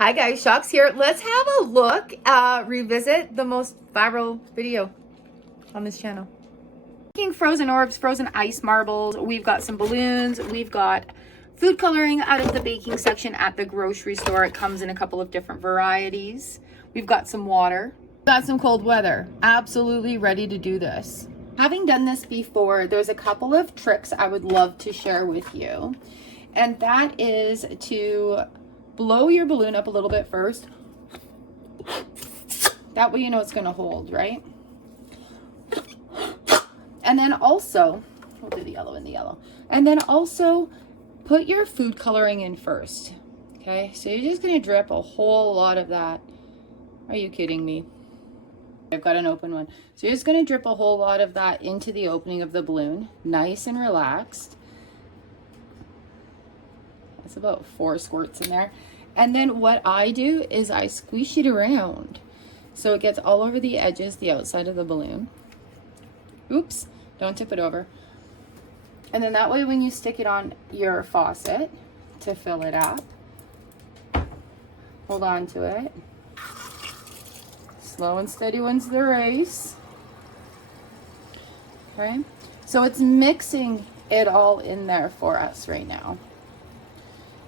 Hi guys, Chox here. Let's have a look, revisit the most viral video on this channel. Making frozen orbs, frozen ice marbles. We've got some balloons. We've got food coloring out of the baking section at the grocery store. It comes in a couple of different varieties. We've got some water. Got some cold weather. Absolutely ready to do this. Having done this before, there's a couple of tricks I would love to share with you. And that is to blow your balloon up a little bit first. That way you know it's going to hold, right? And then also, we'll do the yellow and the yellow. And then also put your food coloring in first. Okay, so you're just going to drip a whole lot of that. Are you kidding me? I've got an open one. So you're just going to drip a whole lot of that into the opening of the balloon. Nice and relaxed. That's about 4 squirts in there. And then what I do is I squish it around so it gets all over the edges, the outside of the balloon. Oops, don't tip it over. And then that way when you stick it on your faucet to fill it up, hold on to it. Slow and steady wins the race. Okay, so it's mixing it all in there for us right now.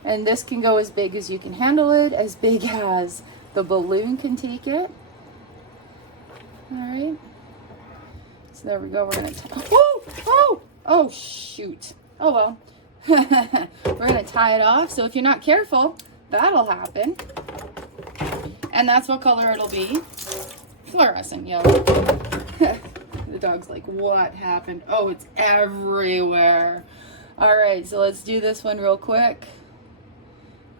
And this can go as big as you can handle it, as big as the balloon can take it. All right. So there we go. We're going to, oh, shoot. Oh, well. We're going to tie it off. So if you're not careful, that'll happen. And that's what color it'll be. Fluorescent yellow. The dog's like, what happened? Oh, it's everywhere. All right, so let's do this one real quick.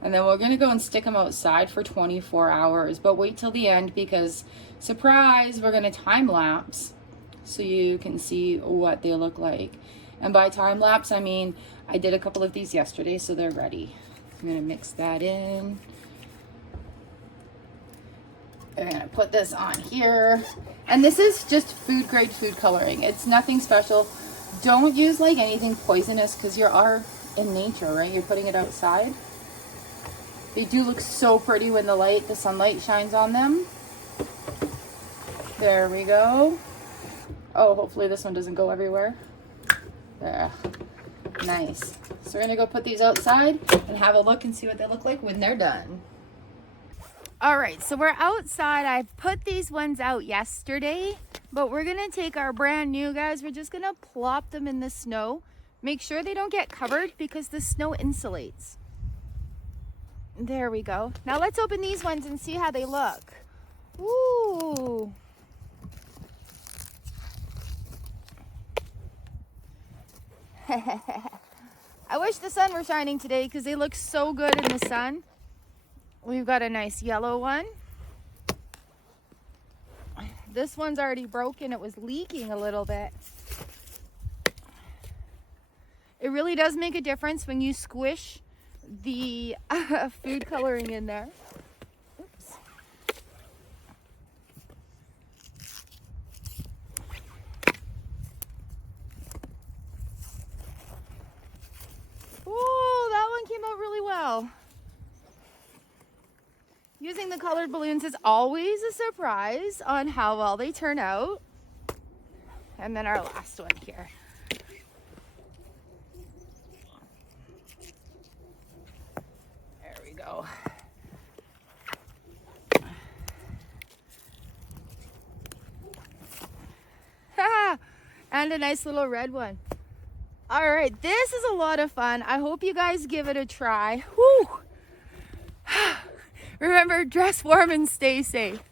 And then we're going to go and stick them outside for 24 hours. But wait till the end because, surprise, we're going to time lapse so you can see what they look like. And by time lapse, I mean I did a couple of these yesterday, so they're ready. I'm going to mix that in. I'm going to put this on here. And this is just food grade food coloring. It's nothing special. Don't use like anything poisonous because you are in nature, right? You're putting it outside. They do look so pretty when the sunlight shines on them. There we go. Oh, hopefully this one doesn't go everywhere. There. Nice. So we're gonna go put these outside and have a look and see what they look like when they're done. All right, so we're outside. I put these ones out yesterday, but we're gonna take our brand new guys. We're just gonna plop them in the snow. Make sure they don't get covered because the snow insulates. There we go. Now let's open these ones and see how they look. Ooh. I wish the sun were shining today because they look so good in the sun. We've got a nice yellow one. This one's already broken. It was leaking a little bit. It really does make a difference when you squish the food coloring in there. Oops. Oh, that one came out really well. Using the colored balloons is always a surprise on how well they turn out. And then our last one here. Go. And a nice little red one. All right, this is a lot of fun. I hope you guys give it a try. Whew. Remember, dress warm and stay safe.